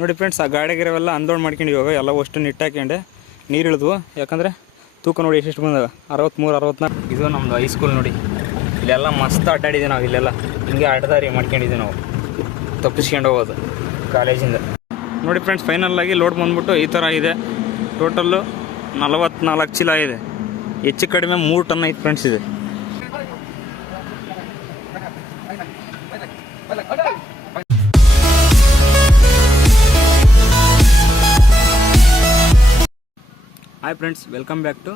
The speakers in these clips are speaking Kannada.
ನೋಡಿ ಫ್ರೆಂಡ್ಸ್, ಆ ಗಾಡಿಗಿರವೆಲ್ಲ ಅನ್ಲೋಡ್ ಮಾಡ್ಕೊಂಡು ಇವಾಗ ಎಲ್ಲ ಅಷ್ಟು ನಿಟ್ಟಾಕ್ಯಂಡೆ ನೀರು ಇಳಿದ್ವು. ಯಾಕಂದರೆ ತೂಕ ನೋಡಿ ಎಷ್ಟು ಬಂದಾಗ 63 64. ಇದು ನಮ್ಮದು ಹೈಸ್ಕೂಲ್ ನೋಡಿ. ಇಲ್ಲೆಲ್ಲ ಮಸ್ತ್ ಅಡ್ಡಾಡಿದ್ದೀವಿ ನಾವು. ಇಲ್ಲೆಲ್ಲ ಹಿಂಗೆ ಅಡ್ಡದಾರಿ ಮಾಡ್ಕೊಂಡಿದ್ದೀವಿ ನಾವು, ತಪ್ಪಿಸ್ಕೊಂಡು ಹೋಗೋದು ಕಾಲೇಜಿಂದ. ನೋಡಿ ಫ್ರೆಂಡ್ಸ್, ಫೈನಲ್ಲಾಗಿ ಲೋಡ್ ಬಂದ್ಬಿಟ್ಟು ಈ ಥರ ಇದೆ. ಟೋಟಲ್ಲು 44 ಚೀಲ ಇದೆ. ಹೆಚ್ಚು ಕಡಿಮೆ 3 ಟನ್ ಐತೆ ಫ್ರೆಂಡ್ಸ್ ಇದೆ. Hi friends, welcome back to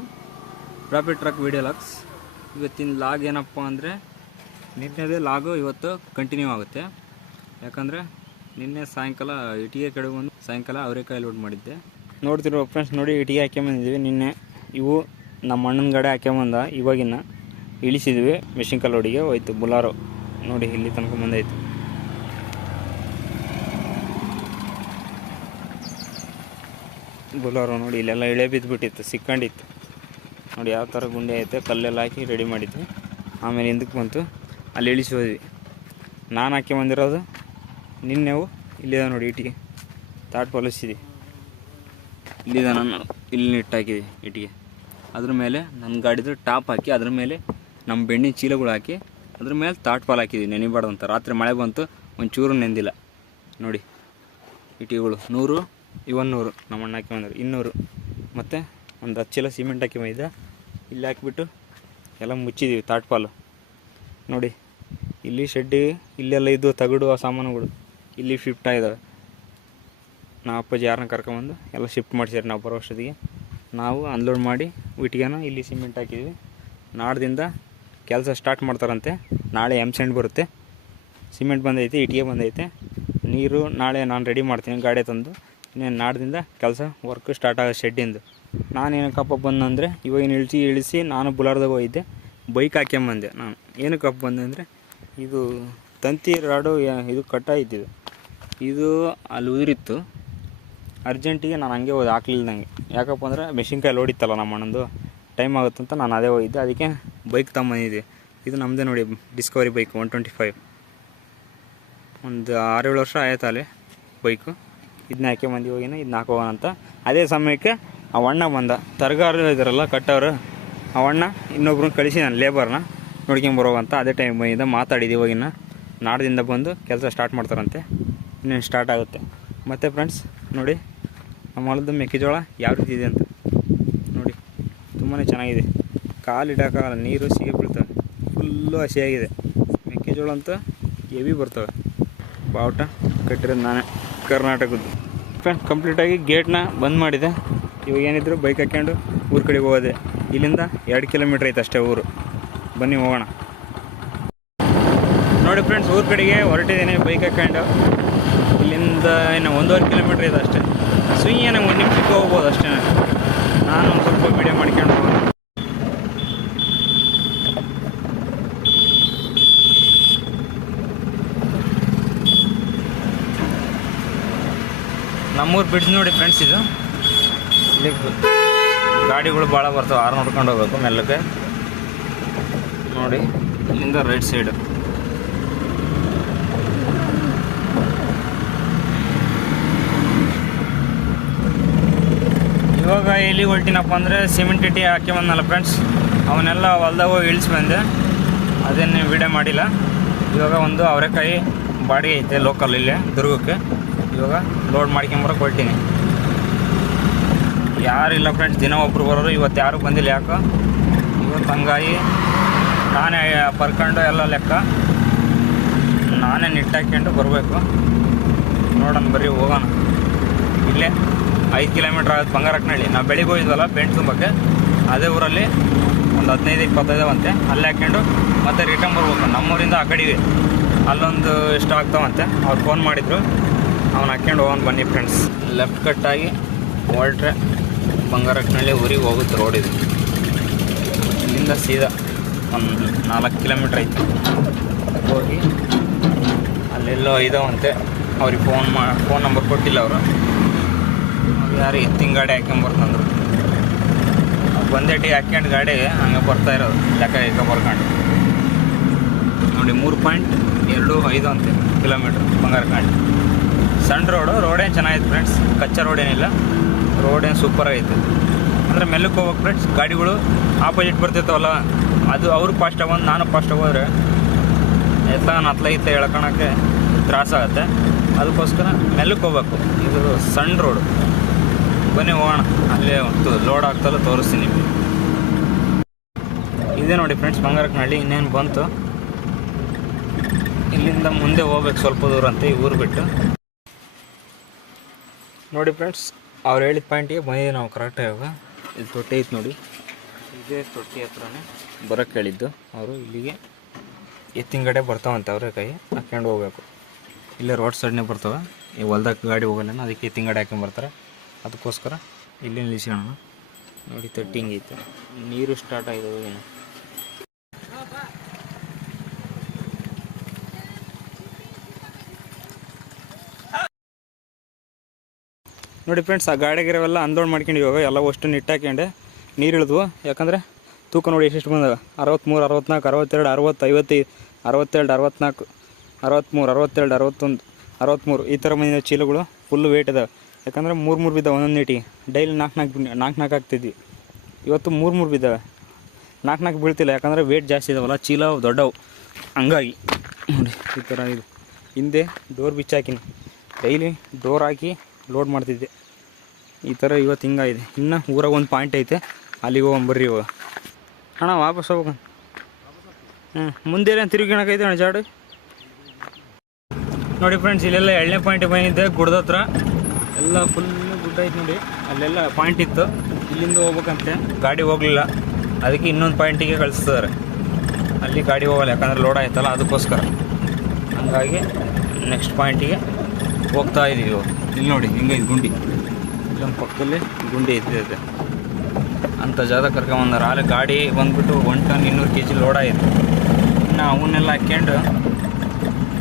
profit truck video logs. ಇವತ್ತಿನ ಲಾಗ್ ಏನಪ್ಪ ಅಂದರೆ, ನಿನ್ನೆದೇ ಲಾಗು ಇವತ್ತು ಕಂಟಿನ್ಯೂ ಆಗುತ್ತೆ. ಯಾಕಂದರೆ ನಿನ್ನೆ ಸಾಯಂಕಾಲ ಇಟಿಗೆ ಕಡೆ ಬಂದು ಸಾಯಂಕಾಲ ಅವರೆಕಾಯಿ ಲೋಡ್ ಮಾಡಿದ್ದೆ. ನೋಡ್ತಿರೋ ಫ್ರೆಂಡ್ಸ್, ನೋಡಿ ಇಟಿಗೆ ಹಾಕ್ಯಂಬಂದಿದ್ವಿ. ನಿನ್ನೆ ಇವು ನಮ್ಮ ಅಣ್ಣನ ಗಾಡಿ ಹಾಕ್ಯಂಬಂದ. ಇವಾಗಿನ ಇಳಿಸಿದ್ವಿ. ಮೆಷಿನ್ ಕಲ್ ಲೋಡಿಗೆ ಹೋಯ್ತು. ಬುಲಾರೋ ನೋಡಿ ಇಲ್ಲಿ ತನಕ ಬಂದೈತೆ. ಬುಲಾರೋ ನೋಡಿ ಇಲ್ಲೆಲ್ಲ ಇಳೆ ಬಿದ್ದುಬಿಟ್ಟಿತ್ತು, ಸಿಕ್ಕೊಂಡಿತ್ತು ನೋಡಿ. ಯಾವ ಥರ ಗುಂಡೆ ಐತೆ, ಕಲ್ಲೆಲ್ಲ ಹಾಕಿ ರೆಡಿ ಮಾಡಿದ್ವಿ. ಆಮೇಲೆ ಹಿಂದಕ್ಕೆ ಬಂತು, ಅಲ್ಲಿ ಇಳಿಸಿ ಹೋದ್ವಿ. ನಾನು ಹಾಕಿ ಬಂದಿರೋದು ನಿನ್ನೆವು ಇಲ್ಲಿದೆ ನೋಡಿ. ಇಟ್ಟಿಗೆ ತಾಟ್ ಪೊಲಿಸಿದೆ ಇಲ್ಲಿದೆ. ನಾನು ಇಲ್ಲಿ ಇಟ್ಟಾಕಿದೆ ಇಟ್ಟಿಗೆ. ಅದ್ರ ಮೇಲೆ ನನ್ನ ಗಾಡಿದು ಟಾಪ್ ಹಾಕಿ, ಅದ್ರ ಮೇಲೆ ನಮ್ಮ ಬೆಣ್ಣಿನ ಚೀಲಗಳು ಹಾಕಿ, ಅದ್ರ ಮೇಲೆ ತಾಟ್ ಪಾಲ್ ಹಾಕಿದ್ವಿ ನೆನಿಬಾರ್ದು ಅಂತ. ರಾತ್ರಿ ಮಳೆ ಬಂತು, ಒಂಚೂರು ನೆಂದಿಲ್ಲ ನೋಡಿ. ಇಟ್ಟಿಗೆಗಳು 100, ಇವು 100 ನಮ್ಮ ಅಣ್ಣ ಹಾಕಿ ಬಂದರು. 200 ಮತ್ತು ಒಂದು 10 ಚೀಲ ಸಿಮೆಂಟ್ ಹಾಕಿ ಬಂದಿದ್ದ. ಇಲ್ಲಿ ಹಾಕಿಬಿಟ್ಟು ಎಲ್ಲ ಮುಚ್ಚಿದ್ದೀವಿ ತಾಟ್ ಪಾಲು ನೋಡಿ. ಇಲ್ಲಿ ಶೆಡ್ಡಿಗೆ ಇಲ್ಲೆಲ್ಲ ಇದು ತಗಡು ಆ ಸಾಮಾನುಗಳು ಇಲ್ಲಿ ಶಿಫ್ಟ್ ಆಗಿದ್ದಾವೆ. ನಾವು ಅಪ್ಪಾಜಿ ಯಾರನ್ನ ಕರ್ಕೊಂಬಂದು ಎಲ್ಲ ಶಿಫ್ಟ್ ಮಾಡಿಸಿದ್ರೆ ನಾವು ಬರೋ ಅಷ್ಟೊತ್ತಿಗೆ ನಾವು ಅನ್ಲೋಡ್ ಮಾಡಿ ಇಟ್ಟಿಗೆನ ಇಲ್ಲಿ ಸಿಮೆಂಟ್ ಹಾಕಿದ್ವಿ. ನಾಡ್ದಿಂದ ಕೆಲಸ ಸ್ಟಾರ್ಟ್ ಮಾಡ್ತಾರಂತೆ. ನಾಳೆ ಎಮ್ಸೆಂಡ್ ಬರುತ್ತೆ. ಸಿಮೆಂಟ್ ಬಂದೈತೆ, ಇಟ್ಟಿಗೆ ಬಂದೈತೆ. ನೀರು ನಾಳೆ ನಾನು ರೆಡಿ ಮಾಡ್ತೀನಿ ಗಾಡಿ ತಂದು. ಇನ್ನೇನು ನಾಡ್ದಿಂದ ಕೆಲಸ ವರ್ಕ್ ಸ್ಟಾರ್ಟ್ ಆಗೋ ಶೆಡ್ಡಿಂದು. ನಾನೇನಕ್ಕಪ್ಪ ಬಂದಂದರೆ, ಇವಾಗಿನ ಇಳಿಸಿ ನಾನು ಬುಲಾರ್ದಾಗ ಹೋಗಿದ್ದೆ. ಬೈಕ್ ಹಾಕ್ಯಂಬಂದೆ. ನಾನು ಏನಕ್ಕಪ್ಪ ಬಂದೆ ಅಂದರೆ, ಇದು ತಂತಿ ರಾಡು ಇದು ಕಟ್ಟಾಯ್ತಿದೆ. ಇದು ಅಲ್ಲಿ ಉದುರಿತ್ತು. ಅರ್ಜೆಂಟಿಗೆ ನಾನು ಹಂಗೆ ಹೋದೆ, ಹಾಕ್ಲಿಲ್ದಂಗೆ. ಯಾಕಪ್ಪ ಅಂದರೆ ಮೆಷಿನ್ಕಾಯಿ ಲೋಡಿತ್ತಲ್ಲ ನಮ್ಮ ಅಣ್ಣಂದು, ಟೈಮ್ ಆಗುತ್ತಂತ ನಾನು ಅದೇ ಹೋಗಿದ್ದೆ. ಅದಕ್ಕೆ ಬೈಕ್ ತಗೊಂಬಂದಿದ್ದೆ. ಇದು ನಮ್ಮದೇ ನೋಡಿ, ಡಿಸ್ಕವರಿ ಬೈಕ್ 125. ಒಂದು 6-7 ವರ್ಷ ಆಯ್ತು ಅಲ್ಲಿ ಬೈಕು. ಇದನ್ನ ಹಾಕಿ ಮಂದಿ ಹೋಗಿನ ಇದನ್ನ ಹಾಕೋಣ ಅಂತ. ಅದೇ ಸಮಯಕ್ಕೆ ಆ ಅಣ್ಣ ಬಂದ. ತರಗಾರು ಇದ್ದಾರಲ್ಲ ಕಟ್ಟವರು, ಆ ಅಣ್ಣ ಇನ್ನೊಬ್ರನ್ನ ಕಳಿಸಿ ನಾನು ಲೇಬರ್ನ ನೋಡ್ಕೊಂಬರೋವಂತ. ಅದೇ ಟೈಮ್ ಬಂದಿದ್ದ. ಮಾತಾಡಿದ್ದು ಇವಾಗಿನ ನಾಡ್ದಿಂದ ಬಂದು ಕೆಲಸ ಸ್ಟಾರ್ಟ್ ಮಾಡ್ತಾರಂತೆ. ಇನ್ನೇನು ಸ್ಟಾರ್ಟ್ ಆಗುತ್ತೆ. ಮತ್ತು ಫ್ರೆಂಡ್ಸ್ ನೋಡಿ, ನಮ್ಮ ಹೊಲದ ಮೆಕ್ಕೆಜೋಳ ಯಾವ ರೀತಿ ಇದೆ ಅಂತ ನೋಡಿ. ತುಂಬಾ ಚೆನ್ನಾಗಿದೆ. ಕಾಲು ಇಡೋಕ್ಕಾಗಲ್ಲ, ನೀರು ಸಿಗಿ ಬೀಳ್ತವೆ. ಫುಲ್ಲು ಹಸಿಯಾಗಿದೆ ಮೆಕ್ಕೆಜೋಳ ಅಂತ. ಹೆವಿ ಬರ್ತವೆ. ಬಾವುಟ ಕಟ್ಟಿರೋದು ನಾನೇ, ಕರ್ನಾಟಕದ್ದು. ಫ್ರೆಂಡ್ಸ್, ಕಂಪ್ಲೀಟಾಗಿ ಗೇಟ್ನ ಬಂದ್ ಮಾಡಿದೆ. ಇವಾಗ ಏನಿದ್ರು ಬೈಕ್ ಹಾಕ್ಕೊಂಡು ಊರ ಕಡೆಗೆ ಹೋಗೋದೆ. ಇಲ್ಲಿಂದ 2 ಕಿಲೋಮೀಟ್ರ್ ಐತೆ ಅಷ್ಟೇ ಊರು. ಬನ್ನಿ ಹೋಗೋಣ. ನೋಡಿ ಫ್ರೆಂಡ್ಸ್, ಊರ ಕಡೆಗೆ ಹೊರಟಿದ್ದೀನಿ ಬೈಕ್ ಹಾಕ್ಕೊಂಡು. ಇಲ್ಲಿಂದ ಇನ್ನು 1.5 ಕಿಲೋಮೀಟ್ರ್ ಇದೆ ಅಷ್ಟೇ. ಸುಯ್ಯನ 1 ನಿಮಿಷಕ್ಕೆ ಹೋಗ್ಬೋದು ಅಷ್ಟೇ. ನಾನು ಒಂದು ಸ್ವಲ್ಪ ವೀಡಿಯೋ ಮಾಡ್ಕೊಂಡು ಹೋಗೋಣ. ನಮ್ಮೂರು ಬ್ರಿಡ್ಜ್ ನೋಡಿ ಫ್ರೆಂಡ್ಸ್. ಇದು ಇಲ್ಲಿ ಗಾಡಿಗಳು ಭಾಳ ಬರ್ತವೆ. ಆರು ನೋಡ್ಕೊಂಡು ಹೋಗ್ಬೇಕು ಮೆಲ್ಲಕ್ಕೆ ನೋಡಿ. ಇಲ್ಲಿಂದ ರೈಟ್ ಸೈಡು ಇವಾಗ ಎಲ್ಲಿ ಹೊಲ್ಟಿನಪ್ಪ ಅಂದರೆ, ಸಿಮೆಂಟ್ ಇಟ್ಟಿ ಹಾಕಿ ಬಂದಲ್ಲ ಫ್ರೆಂಡ್ಸ್, ಅವನ್ನೆಲ್ಲ ಹೊಲ್ದಾಗ ಹೋಗಿ ಇಳಿಸಿ ಬಂದೆ. ಅದೇನು ವೀಡಿಯೋ ಮಾಡಿಲ್ಲ. ಇವಾಗ ಒಂದು ಅವರೆಕಾಯಿ ಬಾಡಿಗೆ ಐತೆ ಲೋಕಲ್ ಇಲ್ಲೇ ದುರ್ಗಕ್ಕೆ. ಇವಾಗ ಲೋಡ್ ಮಾಡ್ಕೊಂಬರಕ್ಕೆ ಹೊಲ್ಟೀನಿ. ಯಾರಿಲ್ಲ ಫ್ರೆಂಡ್ಸ್, ದಿನ ಒಬ್ರು ಬರೋರು. ಇವತ್ತು ಯಾರು ಬಂದಿಲ್ಲ. ಯಾಕೋ ಇವತ್ತು ಹಂಗಾಗಿ ನಾನೇ ಬರ್ಕೊಂಡು ಎಲ್ಲ ಲೆಕ್ಕ ನಾನೇ ನಿಟ್ಟಾಕ್ಕೊಂಡು ಬರಬೇಕು. ನೋಡೋಣ ಬರ್ರಿ, ಹೋಗೋಣ. ಇಲ್ಲೇ 5 ಕಿಲೋಮೀಟ್ರ್ ಆಗುತ್ತೆ ಬಂಗಾರಕ್ಕನಹಳ್ಳಿ. ನಾವು ಬೆಳಿಗ್ಗೆ ಹೋಗಿದ್ವಲ್ಲ ಪೇಂಟ್ ತುಂಬಕ್ಕೆ, ಅದೇ ಊರಲ್ಲಿ ಒಂದು 15-20 ಅಂತೆ. ಅಲ್ಲಿ ಹಾಕ್ಕೊಂಡು ಮತ್ತೆ ರಿಟರ್ನ್ ಬರ್ಬೇಕು. ನಮ್ಮೂರಿಂದ ಆ ಕಡೆಗೆ ಅಲ್ಲೊಂದು ಎಷ್ಟು ಆಗ್ತಾವಂತೆ. ಅವ್ರು ಫೋನ್ ಮಾಡಿದರು, ಅವ್ನು ಹಾಕ್ಕೊಂಡು ಹೋಗೋಣ ಬನ್ನಿ ಫ್ರೆಂಡ್ಸ್. ಲೆಫ್ಟ್ ಕಟ್ಟಾಗಿ ಹೊರಟ್ರೆ ಬಂಗಾರಕ್ಕನಹಳ್ಳಿ ಊರಿಗೆ ಹೋಗುತ್ತೆ ರೋಡ್ ಇದು. ಇಲ್ಲಿಂದ ಸೀದಾ ಒಂದು 4 ಕಿಲೋಮೀಟ್ರ್ ಐತೆ. ಹೋಗಿ ಅಲ್ಲೆಲ್ಲೋ ಇದಾವಂತೆ. ಅವ್ರಿಗೆ ಫೋನ್ ನಂಬರ್ ಕೊಟ್ಟಿಲ್ಲ ಅವರು. ಯಾರು ಎತ್ತಿನ ಗಾಡಿ ಹಾಕ್ಕೊಂಬರ್ತಂದ್ರು. ಒಂದೇ ಟೀ ಹಾಕ್ಕೊಂಡು ಗಾಡಿ ಹಂಗೆ ಬರ್ತಾ ಇರೋದು ಲೆಕ್ಕ ಬರ್ಕೊಂಡು ನೋಡಿ. 3.25 ಅಂತೆ ಕಿಲೋಮೀಟ್ರ್ ಬಂಗಾರಕ್ಕನಹಳ್ಳಿ. ಸಣ್ಣ ರೋಡೇನು ಚೆನ್ನಾಗೈತೆ ಫ್ರೆಂಡ್ಸ್, ಕಚ್ಚಾ ರೋಡೇನಿಲ್ಲ, ರೋಡೇನು ಸೂಪರಾಗೈತೆ. ಅಂದರೆ ಮೆಲ್ಲಕ್ಕೆ ಹೋಗ್ಬೇಕು ಫ್ರೆಂಡ್ಸ್. ಗಾಡಿಗಳು ಆಪೋಸಿಟ್ ಬರ್ತಿರ್ತಾವಲ್ಲ, ಅದು ಅವ್ರು ಫಾಸ್ಟಾಗಿ ಬಂದು ನಾನು ಫಾಸ್ಟಾಗಿ ಹೋದರೆ ಹತ್ಲಾಗಿತ್ತ ಹೇಳ್ಕೊಳಕ್ಕೆ ತ್ರಾಸಾಗತ್ತೆ. ಅದಕ್ಕೋಸ್ಕರ ಮೆಲ್ಲಕ್ಕೆ ಹೋಗ್ಬೇಕು. ಇದು ಸಣ್ಣ ರೋಡು. ಬನ್ನಿ ಹೋಗೋಣ, ಅಲ್ಲೇ ಒಂದು ಲೋಡ್ ಆಗ್ತಲ್ಲ ತೋರಿಸ್ತೀನಿ ನಿಮಗೆ. ಇದೇ ನೋಡಿ ಫ್ರೆಂಡ್ಸ್ ಬಂಗಾರಕನಹಳ್ಳಿ. ಇನ್ನೇನು ಬಂತು, ಇಲ್ಲಿಂದ ಮುಂದೆ ಹೋಗ್ಬೇಕು ಸ್ವಲ್ಪ ದೂರ ಅಂತ ಈ ಊರು ಬಿಟ್ಟು. ನೋಡಿ ಫ್ರೆಂಡ್ಸ್, ಅವ್ರು ಹೇಳಿದ ಪಾಯಿಂಟಿಗೆ ಬಂದಿದ್ದೀವಿ ನಾವು ಕರೆಕ್ಟಾಗಿ. ಇವಾಗ ಇಲ್ಲಿ ತೊಟ್ಟಿ ಐತೆ ನೋಡಿ, ಇದೇ ತೊಟ್ಟಿ ಹತ್ರನೇ ಬರೋಕ್ಕೆ ಹೇಳಿದ್ದು ಅವರು. ಇಲ್ಲಿಗೆ ಎತ್ತಿನಗಡೆ ಬರ್ತಾವಂತೆ, ಅವರೇ ಕೈ ಹಾಕ್ಕೊಂಡು ಹೋಗ್ಬೇಕು. ಇಲ್ಲೇ ರೋಡ್ ಸೈಡ್ನೇ ಬರ್ತವೆ, ಈ ಹೊಲ್ದಾಗ ಗಾಡಿ ಹೋಗಲ್ಲ, ಅದಕ್ಕೆ ಎತ್ತಿನಗಡೆ ಹಾಕ್ಕೊಂಡು ಬರ್ತಾರೆ. ಅದಕ್ಕೋಸ್ಕರ ಇಲ್ಲಿ ನಿಲ್ಲಿಸೋಣ. ನೋಡಿ ತೊಟ್ಟಿ ಹಿಂಗೈತೆ, ನೀರು ಸ್ಟಾರ್ಟ್ ಆಗಿದೆ ಏನು. ನೋಡಿ ಫ್ರೆಂಡ್ಸ್, ಆ ಗಾಡಿಗಿರವೆಲ್ಲ ಅಂದೋಣ್ ಮಾಡ್ಕೊಂಡು ಇವಾಗ ಎಲ್ಲ ಅಷ್ಟು ನಿಟ್ಟಾಕ್ಯಂಡೆ ನೀರು ಇಳಿದ್ವು. ಯಾಕಂದರೆ ತೂಕ ನೋಡಿ ಎಷ್ಟು ಬಂದಾಗ 63, 64, 62, 60, 55, 67, 64, 63, 67, 61, 63 ಈ ಥರ ಬಂದಿದ್ದ ಚೀಲಗಳು ಫುಲ್ಲು ವೇಟ್ ಇದಾವೆ. ಯಾಕಂದರೆ 3 ಬಿದ್ದಾವೆ ಒಂದೊಂದು ನೀಟಿಗೆ. ಡೈಲಿ 4 ಆಗ್ತಿದ್ವಿ, ಇವತ್ತು 3 ಬಿದ್ದಾವೆ. 4 ಬೀಳ್ತಿಲ್ಲ, ಯಾಕಂದರೆ ವೇಟ್ ಜಾಸ್ತಿ ಇದಾವಲ್ಲ, ಚೀಲ ದೊಡ್ಡವು. ಹಂಗಾಗಿ ನೋಡಿ ಈ ಥರ ಇದು. ಹಿಂದೆ ಡೋರ್ ಬಿಚ್ಚಾಕಿನಿ, ಡೈಲಿ ಡೋರ್ ಹಾಕಿ ಲೋಡ್ ಮಾಡ್ತಿದ್ದೆ. ಈ ಥರ ಇವತ್ತು ಹಿಂಗಾಗಿದೆ. ಇನ್ನು ಊರಾಗ ಒಂದು ಪಾಯಿಂಟ್ ಐತೆ, ಅಲ್ಲಿಗೆ ಹೋಗೋಣ ಬರ್ರಿ ಇವಾಗ. ಅಣ್ಣ ವಾಪಸ್ ಹೋಗ್ಬೇಕು. ಮುಂದೆ ತಿರುಗಿಣಕೈತೆ ಅಣ್ಣ ಜಾಡು. ನೋಡಿ ಫ್ರೆಂಡ್ಸ್, ಇಲ್ಲೆಲ್ಲ 2ನೇ ಪಾಯಿಂಟಿಗೆ ಬಂದಿದ್ದೆ, ಗುಡ್ದ ಹತ್ರ ಎಲ್ಲ ಫುಲ್ಲು ಗುಡ್ಡ ಐತೆ ನೋಡಿ. ಅಲ್ಲೆಲ್ಲ ಪಾಯಿಂಟ್ ಇತ್ತು, ಇಲ್ಲಿಂದ ಹೋಗ್ಬೇಕಂತೆ. ಗಾಡಿ ಹೋಗಲಿಲ್ಲ, ಅದಕ್ಕೆ ಇನ್ನೊಂದು ಪಾಯಿಂಟಿಗೆ ಕಳಿಸ್ತಾರೆ. ಅಲ್ಲಿ ಗಾಡಿ ಹೋಗಲ್ಲ, ಯಾಕಂದರೆ ಲೋಡ್ ಆಯ್ತಲ್ಲ, ಅದಕ್ಕೋಸ್ಕರ. ಹಂಗಾಗಿ ನೆಕ್ಸ್ಟ್ ಪಾಯಿಂಟಿಗೆ ಹೋಗ್ತಾ ಇದ್ದೀವಿ ಇವಾಗ. ಇಲ್ಲಿ ನೋಡಿ ಹಿಂಗೈತೆ ಗುಂಡಿ, ಇಲ್ಲೊಂದು ಪಕ್ಕದಲ್ಲಿ ಗುಂಡಿ ಐತೆ ಅಂಥ ಜಾಗ ಕರ್ಕೊಂಬಂದಾರೆ. ಆಲೆ ಗಾಡಿ ಬಂದ್ಬಿಟ್ಟು 1 ಟನ್ 200 kg ಲೋಡ್ ಆಯಿತು. ಇನ್ನು ಅವನ್ನೆಲ್ಲ ಹಾಕ್ಕೊಂಡು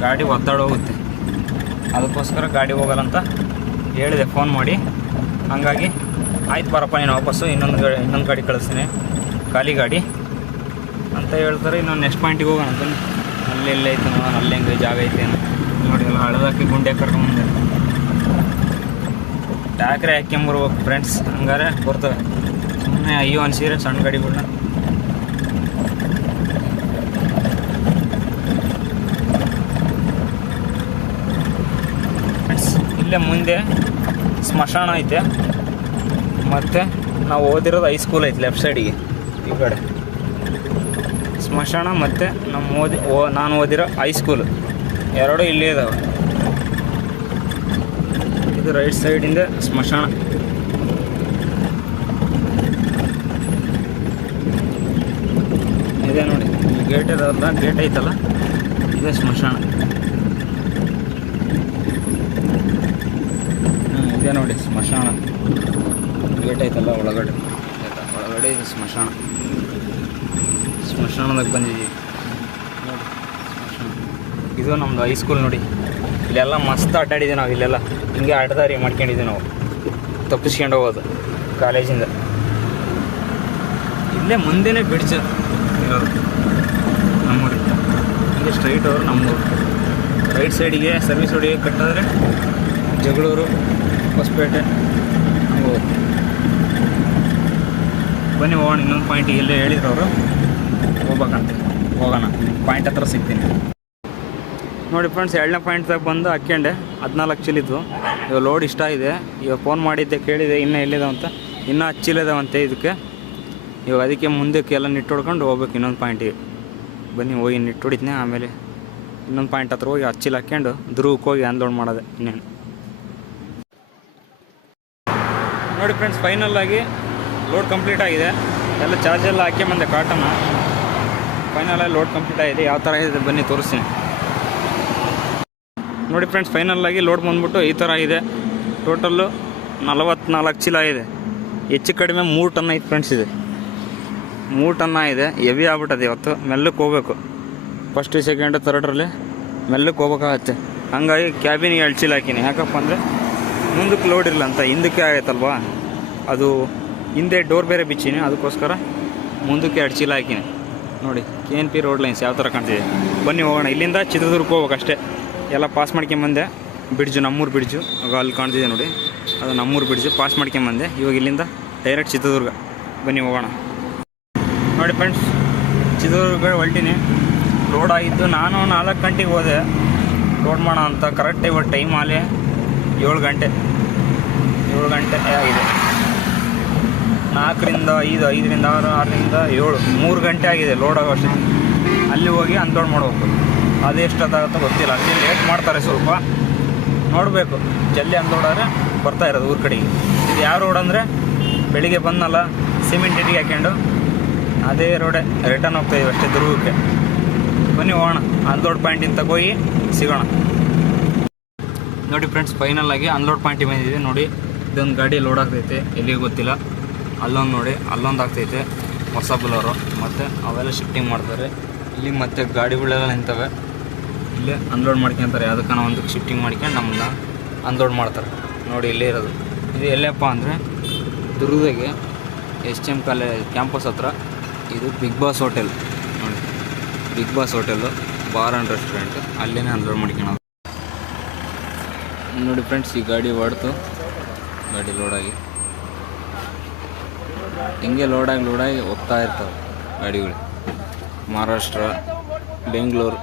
ಗಾಡಿ ಒದ್ದಾಡೋಗುತ್ತೆ. ಅದಕ್ಕೋಸ್ಕರ ಗಾಡಿ ಹೋಗಲ್ಲಂತ ಹೇಳಿದೆ ಫೋನ್ ಮಾಡಿ. ಹಂಗಾಗಿ ಆಯ್ತು ಬರಪ್ಪ ನೀನು ವಾಪಸ್ಸು ಇನ್ನೊಂದು ಗಾಡಿ ಕಳಿಸ್ತೀನಿ, ಖಾಲಿ ಗಾಡಿ ಅಂತ ಹೇಳ್ತಾರೆ. ಇನ್ನೊಂದು ನೆಕ್ಸ್ಟ್ ಪಾಯಿಂಟಿಗೆ ಹೋಗೋಣ ಅಂತ. ಅಲ್ಲೆಲ್ಲ ಐತೆ ನೋಡೋಣ, ಅಲ್ಲಿ ಹೆಂಗೆ ಜಾಗ ಐತೆ ನೋಡಿ. ಎಲ್ಲ ಹಳದಾಕಿ ಗುಂಡೆ ಕರ್ಕೊಂಬಂದೆ. ಟ್ಯಾಕ್ರೆ ಹಾಕ್ಕೊಂಬರ್ಬೇಕು ಫ್ರೆಂಡ್ಸ್, ಹಂಗಾರೆ ಬರ್ತವೆ. ಸುಮ್ಮನೆ ಅಯ್ಯೋ ಅನ್ಸಿದ್ರೆ ಸಣ್ಣ ಗಾಡಿಗಳನ್ನ. ಫ್ರೆಂಡ್ಸ್, ಇಲ್ಲೇ ಮುಂದೆ ಸ್ಮಶಾನ ಐತೆ, ಮತ್ತು ನಾವು ಓದಿರೋದು ಹೈಸ್ಕೂಲ್ ಐತೆ ಲೆಫ್ಟ್ ಸೈಡಿಗೆ ಈ ಕಡೆ. ಸ್ಮಶಾನ ಮತ್ತು ನಾನು ಓದಿರೋ ಹೈಸ್ಕೂಲು ಎರಡೂ ಇಲ್ಲೇ ಇದ್ದಾವೆ. ಇದು ರೈಟ್ ಸೈಡಿಂದ ಸ್ಮಶಾನ. ಇದೆ ನೋಡಿ, ಗೇಟ್ ಇದಾವಲ್ಲ, ಗೇಟ್ ಐತಲ್ಲ, ಇದೇ ಸ್ಮಶಾನ. ಇದೆ ನೋಡಿ ಸ್ಮಶಾನ, ಗೇಟ್ ಐತಲ್ಲ ಒಳಗಡೆ ಇದು ಸ್ಮಶಾನ. ಸ್ಮಶಾನದಾಗ ಬಂದಿದ್ದೀವಿ ನೋಡಿ. ಸ್ಮಶಾನ ಇದು ನಮ್ಮದು ಹೈಸ್ಕೂಲ್ ನೋಡಿ. ಇಲ್ಲೆಲ್ಲ ಮಸ್ತ್ ಅಡ್ಡಾಡಿದ್ದೀವಿ ನಾವು. ಇಲ್ಲೆಲ್ಲ ಹಿಂಗೆ ಅಡ್ಡದಾರಿ ಮಾಡ್ಕೊಂಡಿದ್ದೀವಿ ನಾವು, ತಪ್ಪಿಸ್ಕೊಂಡು ಹೋಗೋದು ಕಾಲೇಜಿಂದ. ಇಲ್ಲೇ ಮುಂದೆನೇ ಬ್ರಿಡ್ಜ್ ಇರೋದು ನಮ್ಮೂರಿಗೆ. ಹಿಂಗೆ ಸ್ಟ್ರೈಟ್ ಅವರು ನಮ್ಮೂರು. ರೈಟ್ ಸೈಡಿಗೆ ಸರ್ವಿಸ್ ರೋಡಿಗೆ ಕಟ್ಟಿದ್ರೆ ಜಗಳೂರು, ಹೊಸಪೇಟೆ ಹಂಗೆ ಹೋಗೋದು. ಬನ್ನಿ ಹೋಗೋಣ ಇನ್ನೊಂದು ಪಾಯಿಂಟಿಗೆ. ಎಲ್ಲೇ ಹೇಳಿದ್ರು ಅವರು ಹೋಗ್ಬೇಕಂತೆ, ಹೋಗೋಣ. ಪಾಯಿಂಟ್ ಹತ್ರ ಸಿಗ್ತೀನಿ ನೋಡಿ ಫ್ರೆಂಡ್ಸ್. 2ನೇ ಪಾಯಿಂಟ್ದಾಗ ಬಂದು ಹಾಕ್ಯಂಡೆ 14 ಚೀಲಿದ್ವು. ಇವಾಗ ಲೋಡ್ ಇಷ್ಟ ಇದೆ. ಇವಾಗ ಫೋನ್ ಮಾಡಿದ್ದೆ, ಕೇಳಿದೆ ಇನ್ನೂ ಎಲ್ಲಿದಾವಂತ. ಇನ್ನೂ 10 ಚೀಲ ಇದಾವಂತೆ ಇದಕ್ಕೆ. ಇವಾಗ ಅದಕ್ಕೆ ಮುಂದಕ್ಕೆ ಎಲ್ಲ ನಿಟ್ಟು ಹೊಡ್ಕೊಂಡು ಹೋಗ್ಬೇಕು ಇನ್ನೊಂದು ಪಾಯಿಂಟಿಗೆ. ಬನ್ನಿ ಹೋಗಿ ನಿಟ್ಟು ಹೊಡಿತೀನಿ. ಆಮೇಲೆ ಇನ್ನೊಂದು ಪಾಯಿಂಟ್ ಹತ್ರ ಹೋಗಿ 10 ಚೀಲ ಹಾಕ್ಕೊಂಡು ದುರ್ಗಕ್ಕೆ ಹೋಗಿ ಅನ್ಲೋಡ್ ಮಾಡೋದೆ ಇನ್ನೇನು. ನೋಡಿ ಫ್ರೆಂಡ್ಸ್, ಫೈನಲ್ಲಾಗಿ ಲೋಡ್ ಕಂಪ್ಲೀಟ್ ಆಗಿದೆ. ಎಲ್ಲ ಚಾರ್ಜೆಲ್ಲ ಹಾಕ್ಯಂಬಂದೆ ಕಾಟನ್ನ. ಫೈನಲಾಗಿ ಲೋಡ್ ಕಂಪ್ಲೀಟ್ ಆಗಿದೆ. ಯಾವ ಥರ ಇದೆ ಬನ್ನಿ ತೋರಿಸ್ತೀನಿ ನೋಡಿ ಫ್ರೆಂಡ್ಸ್. ಫೈನಲ್ಲಾಗಿ ಲೋಡ್ ಬಂದ್ಬಿಟ್ಟು ಈ ಥರ ಇದೆ. ಟೋಟಲ್ಲು 44 ಚೀಲ ಇದೆ. ಹೆಚ್ಚು ಕಡಿಮೆ 3 ಟನ್ ಐತೆ ಫ್ರೆಂಡ್ಸ್. ಇದೆ 3 ಟನ್ ಇದೆ. ಹೆವಿ ಆಗ್ಬಿಟ್ಟದೆ ಇವತ್ತು. ಮೆಲ್ಲಕ್ಕೆ ಹೋಗ್ಬೇಕು. ಫಸ್ಟು ಸೆಕೆಂಡು ಥರ್ಡ್ರಲ್ಲಿ ಮೆಲ್ಲಕ್ಕೆ ಹೋಗ್ಬೇಕಾಗತ್ತೆ. ಹಂಗಾಗಿ ಕ್ಯಾಬಿನಿಗೆ 2 ಚೀಲ ಹಾಕಿನಿ. ಯಾಕಪ್ಪ ಅಂದರೆ ಮುಂದಕ್ಕೆ ಲೋಡ್ ಇರಲ್ಲ ಅಂತ. ಹಿಂದಕ್ಕೆ ಆಗೈತಲ್ವಾ, ಅದು ಹಿಂದೆ ಡೋರ್ ಬೇರೆ ಬಿಚ್ಚಿನಿ, ಅದಕ್ಕೋಸ್ಕರ ಮುಂದಕ್ಕೆ 2 ಚೀಲ ಹಾಕಿನಿ. ನೋಡಿ KNP ರೋಡ್ ಲೈನ್ಸ್ ಯಾವ ಥರ ಕಾಣ್ತಿದೆ. ಬನ್ನಿ ಹೋಗೋಣ. ಇಲ್ಲಿಂದ ಚಿತ್ರದುರ್ಗಕ್ಕೆ ಹೋಗ್ಬೇಕು ಅಷ್ಟೇ. ಎಲ್ಲ ಪಾಸ್ ಮಾಡ್ಕೊಂಬಂದೆ. ಬ್ರಿಡ್ಜು, ನಮ್ಮೂರು ಬ್ರಿಡ್ಜು. ಆಗ ಅಲ್ಲಿ ಕಾಣ್ತಿದೆ ನೋಡಿ, ಅದು ನಮ್ಮೂರು ಬ್ರಿಡ್ಜು. ಪಾಸ್ ಮಾಡ್ಕೊಂಬಂದೆ. ಇವಾಗ ಇಲ್ಲಿಂದ ಡೈರೆಕ್ಟ್ ಚಿತ್ರದುರ್ಗ. ಬನ್ನಿ ಹೋಗೋಣ. ನೋಡಿ ಫ್ರೆಂಡ್ಸ್, ಚಿತ್ರದುರ್ಗ ಹೊಲ್ಟಿನಿ. ಲೋಡ್ ಆಗಿದ್ದು ನಾನು 4 ಗಂಟೆಗೆ ಹೋದೆ ಲೋಡ್ ಮಾಡೋಣ ಅಂತ. ಕರೆಕ್ಟ್ ಇವಾಗ ಟೈಮ್ ಆಗಲಿ 7 ಗಂಟೆ ಆಗಿದೆ. 4ರಿಂದ 5, 5ರಿಂದ 6, 6ರಿಂದ 7, 3 ಗಂಟೆ ಆಗಿದೆ ಲೋಡ್ ಆಗೋ ಅಷ್ಟೇ. ಅಲ್ಲಿ ಹೋಗಿ ಅನ್ಲೋಡ್ ಮಾಡ್ಬೇಕು. ಅದು ಎಷ್ಟೊತ್ತಾಗುತ್ತೋ ಗೊತ್ತಿಲ್ಲ. ಅಲ್ಲಿ ಲೇಟ್ ಮಾಡ್ತಾರೆ ಸ್ವಲ್ಪ, ನೋಡಬೇಕು. ಜಲ್ದಿ ಅನ್ಲೋಡ್ ಆದರೆ ಬರ್ತಾ ಇರೋದು ಊರ ಕಡೆಗೆ. ಇದು ಯಾವ ರೋಡ್ ಅಂದರೆ, ಬೆಳಿಗ್ಗೆ ಬಂದಲ್ಲ ಸಿಮೆಂಟ್ ಇಟ್ಟಿಗೆ ಹಾಕ್ಕೊಂಡು ಅದೇ ರೋಡೇ ರಿಟರ್ನ್ ಹೋಗ್ತಾಯಿದ್ದೀವಿ ಅಷ್ಟೇ ದುರ್ಗಕ್ಕೆ. ಬನ್ನಿ ಹೋಗೋಣ. ಅನ್ಲೋಡ್ ಪಾಯಿಂಟಿಂದ ತಗೋಗಿ ಸಿಗೋಣ. ನೋಡಿ ಫ್ರೆಂಡ್ಸ್, ಫೈನಲ್ ಆಗಿ ಅನ್ಲೋಡ್ ಪಾಯಿಂಟಿಗೆ ಬಂದಿದೆ. ನೋಡಿ, ಇದೊಂದು ಗಾಡಿ ಲೋಡ್ ಆಗ್ತೈತೆ, ಎಲ್ಲಿಗೆ ಗೊತ್ತಿಲ್ಲ. ಅಲ್ಲೊಂದು ನೋಡಿ, ಅಲ್ಲೊಂದು ಆಗ್ತೈತೆ ಹೊಸ ಬುಲೋರು. ಮತ್ತು ಅವೆಲ್ಲ ಶಿಫ್ಟಿಂಗ್ ಮಾಡ್ತಾರೆ. ಇಲ್ಲಿ ಮತ್ತು ಗಾಡಿಗಳೆಲ್ಲ ನಿಂತವೆ. ಇಲ್ಲೇ ಅನ್ಲೋಡ್ ಮಾಡ್ಕೊತಾರೆ. ಯಾವುದಕ್ಕನ ಒಂದಕ್ಕೆ ಶಿಫ್ಟಿಂಗ್ ಮಾಡ್ಕೊಂಡು ನಮ್ಮನ್ನ ಅನ್ಲೋಡ್ ಮಾಡ್ತಾರೆ. ನೋಡಿ ಇಲ್ಲೇ ಇರೋದು. ಇದು ಎಲ್ಲಪ್ಪ ಅಂದರೆ ದುರ್ಗದಾಗೆ HM ಕಾಲೇಜ್ ಕ್ಯಾಂಪಸ್ ಹತ್ರ. ಇದು ಬಿಗ್ ಬಾಸ್ ಹೋಟೆಲ್ ನೋಡಿ, big boss hotel, bar and restaurant. ಅಲ್ಲೇ ಅನ್ಲೋಡ್ ಮಾಡ್ಕೊಳೋದು. ನೋಡಿ ಫ್ರೆಂಡ್ಸ್, ಈ ಗಾಡಿ ಹೊಡ್ತು, ಗಾಡಿ ಲೋಡಾಗಿ ಹಿಂಗೆ ಲೋಡಾಗಿ ಹೋಗ್ತಾ ಇರ್ತವೆ ಗಾಡಿಗಳು. ಮಹಾರಾಷ್ಟ್ರ, ಬೆಂಗಳೂರು,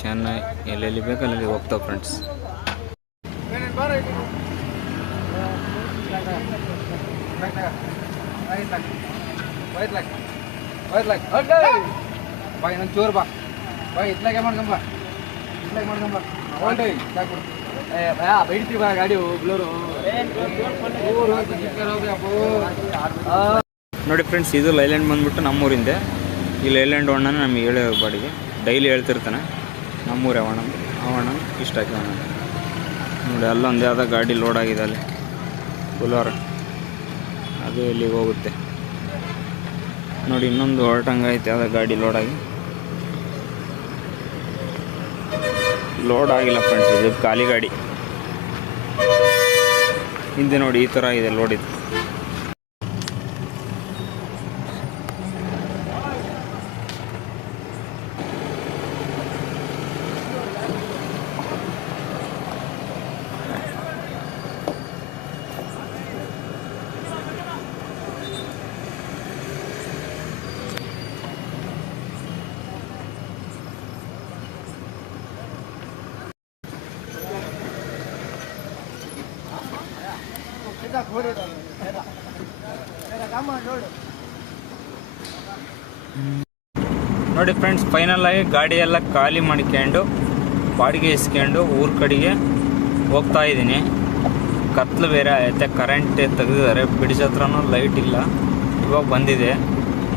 ಚೆನ್ನೈ, ಎಲ್ಲೆಲ್ಲಿ ಬೇಕಲ್ಲಿ ಹೋಗ್ತಾವೆ ಫ್ರೆಂಡ್ಸ್. ಚೂರು ಬಾ ಇತ್ಲಾಗೆ ಮಾಡ್ಕೊಂಬ ಬೈಡ್ತೀವಿ ಬಾ ಗಾಡಿ ಬ್ಲೂರು. ನೋಡಿ ಫ್ರೆಂಡ್ಸ್, ಇದು ಲೈಲ್ಯಾಂಡ್ ಬಂದ್ಬಿಟ್ಟು ನಮ್ಮೂರಿಂದ. ಈ ಲೈಲ್ಯಾಂಡ್ ಅಣ್ಣನ ನಮಗೆ ಹೇಳೋ ಬಾಡಿಗೆ ಡೈಲಿ ಹೇಳ್ತಿರ್ತಾನೆ. ನಮ್ಮೂರೇ ಅವಣ್ಣ ಇಷ್ಟ ಹಾಕಿ ಅವಣ್ಣ. ನೋಡಿ, ಅಲ್ಲೊಂದು ಯಾವುದೋ ಗಾಡಿ ಲೋಡ್ ಆಗಿದೆ, ಅಲ್ಲಿ ಬುಲೋರ, ಅದು ಇಲ್ಲಿಗೆ ಹೋಗುತ್ತೆ. ನೋಡಿ, ಇನ್ನೊಂದು ಹೊರಟಂಗೈತೆ ಯಾವುದೋ ಗಾಡಿ ಲೋಡಾಗಿ. ಲೋಡ್ ಆಗಿಲ್ಲ ಫ್ರೆಂಡ್ಸ್, ಇದು ಖಾಲಿ ಗಾಡಿ. ಹಿಂದೆ ನೋಡಿ ಈ ಥರ ಇದೆ ಲೋಡ್. ಇದು ನೋಡಿ ಫ್ರೆಂಡ್ಸ್, ಫೈನಲ್ ಆಗಿ ಗಾಡಿ ಎಲ್ಲ ಖಾಲಿ ಮಾಡ್ಕೊಂಡು ಬಾಡಿಗೆ ಇಸ್ಕೊಂಡು ಊರ ಕಡೆಗೆ ಹೋಗ್ತಾ ಇದ್ದೀನಿ. ಕತ್ಲು ಬೇರೆ ಆಯ್ತೆ, ಕರೆಂಟ್ ತೆಗೆದಿದ್ದಾರೆ. ಬ್ರಿಡ್ಜ್ ಹತ್ರನೂ ಲೈಟ್ ಇಲ್ಲ, ಇವಾಗ ಬಂದಿದೆ.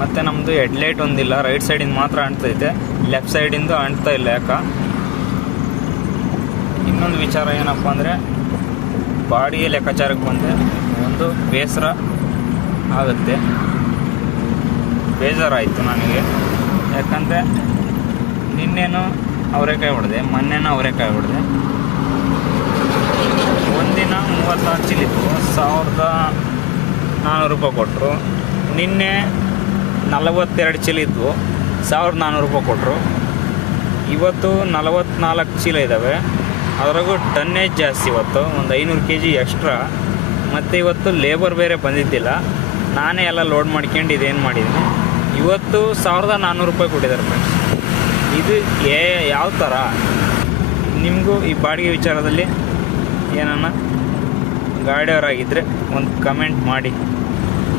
ಮತ್ತು ನಮ್ಮದು ಹೆಡ್ಲೈಟ್ ಒಂದಿಲ್ಲ, ರೈಟ್ ಸೈಡಿಂದ ಮಾತ್ರ ಅಂಟ್ತೈತೆ, ಲೆಫ್ಟ್ ಸೈಡಿಂದ ಅಂಟ್ತಾ ಇಲ್ಲ. ಯಾಕೆ? ಇನ್ನೊಂದು ವಿಚಾರ ಏನಪ್ಪ ಅಂದರೆ, ಬಾಡಿಗೆ ಲೆಕ್ಕಾಚಾರಕ್ಕೆ ಬಂದರೆ ಒಂದು ಬೇಸರ ಆಗುತ್ತೆ. ಬೇಜಾರಾಯಿತು ನನಗೆ. ಯಾಕಂದರೆ ನಿನ್ನೇನು ಅವರೇಕಾಯಿ ಹೊಡೆದೆ, ಮೊನ್ನೆನೂ ಅವರೇಕಾಯಿ ಹೊಡೆದೆ. ಒಂದಿನ 36 ಚೀಲಿತ್ತು, 1400 ರೂಪಾಯಿ ಕೊಟ್ಟರು. ನಿನ್ನೆ 42 ಚೀಲ ಇದ್ವು, 1400 ರೂಪಾಯಿ ಕೊಟ್ಟರು. ಇವತ್ತು 44 ಚೀಲ ಇದ್ದಾವೆ. ಅದ್ರಾಗೂ ಟನ್ನೇಜ್ ಜಾಸ್ತಿ. ಇವತ್ತು ಒಂದು 500 kg ಎಕ್ಸ್ಟ್ರಾ. ಮತ್ತು ಇವತ್ತು ಲೇಬರ್ ಬೇರೆ ಬಂದಿದ್ದಿಲ್ಲ, ನಾನೇ ಎಲ್ಲ ಲೋಡ್ ಮಾಡ್ಕೊಂಡು ಇದೇನು ಮಾಡಿದ್ದೀನಿ. ಇವತ್ತು 1400 ರೂಪಾಯಿ ಕೊಟ್ಟಿದ್ದಾರೆ ಫ್ರೆಂಡ್ಸ್. ಇದು ಯಾವ ಥರ? ನಿಮಗೂ ಈ ಬಾಡಿಗೆ ವಿಚಾರದಲ್ಲಿ ಏನನ್ನ ಗಾಡಿಯವರಾಗಿದ್ದರೆ ಒಂದು ಕಮೆಂಟ್ ಮಾಡಿ.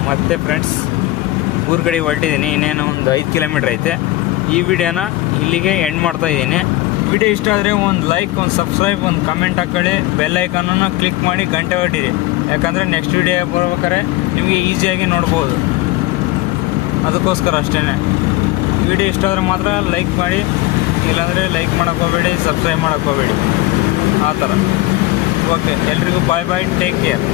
ಮತ್ತು ಫ್ರೆಂಡ್ಸ್, ಊರ ಕಡೆ ಹೊರಟಿದ್ದೀನಿ. ಇನ್ನೇನು ಒಂದು 5 ಕಿಲೋಮೀಟ್ರ್ ಐತೆ. ಈ ವಿಡಿಯೋನ ಇಲ್ಲಿಗೆ ಎಂಡ್ ಮಾಡ್ತಾಯಿದ್ದೀನಿ. ವಿಡಿಯೋ ಇಷ್ಟ ಆದರೆ ಒಂದು ಲೈಕ್, ಒಂದು ಸಬ್ಸ್ಕ್ರೈಬ್, ಒಂದು ಕಮೆಂಟ್ ಹಾಕ್ಕೊಳ್ಳಿ. ಬೆಲ್ ಐಕಾನನ್ನು ಕ್ಲಿಕ್ ಮಾಡಿ ಗಂಟೆ ಹೊಡೀರಿ. ಯಾಕಂದರೆ ನೆಕ್ಸ್ಟ್ ವಿಡಿಯೋ ಬರ್ಬೇಕಾದ್ರೆ ನಿಮಗೆ ಈಸಿಯಾಗಿ ನೋಡ್ಬೋದು. ಅದಕ್ಕೋಸ್ಕರ ಅಷ್ಟೇ. ವಿಡಿಯೋ ಇಷ್ಟ ಆದರೆ ಮಾತ್ರ ಲೈಕ್ ಮಾಡಿ, ಇಲ್ಲಾಂದರೆ ಲೈಕ್ ಮಾಡೋಕ್ಕೆ ಹೋಗಬೇಡಿ, ಸಬ್ಸ್ಕ್ರೈಬ್ ಮಾಡೋಕ್ಕೆ ಹೋಗಬೇಡಿ. ಆ ಥರ. ಓಕೆ, ಎಲ್ರಿಗೂ ಬಾಯ್, ಟೇಕ್ ಕೇರ್.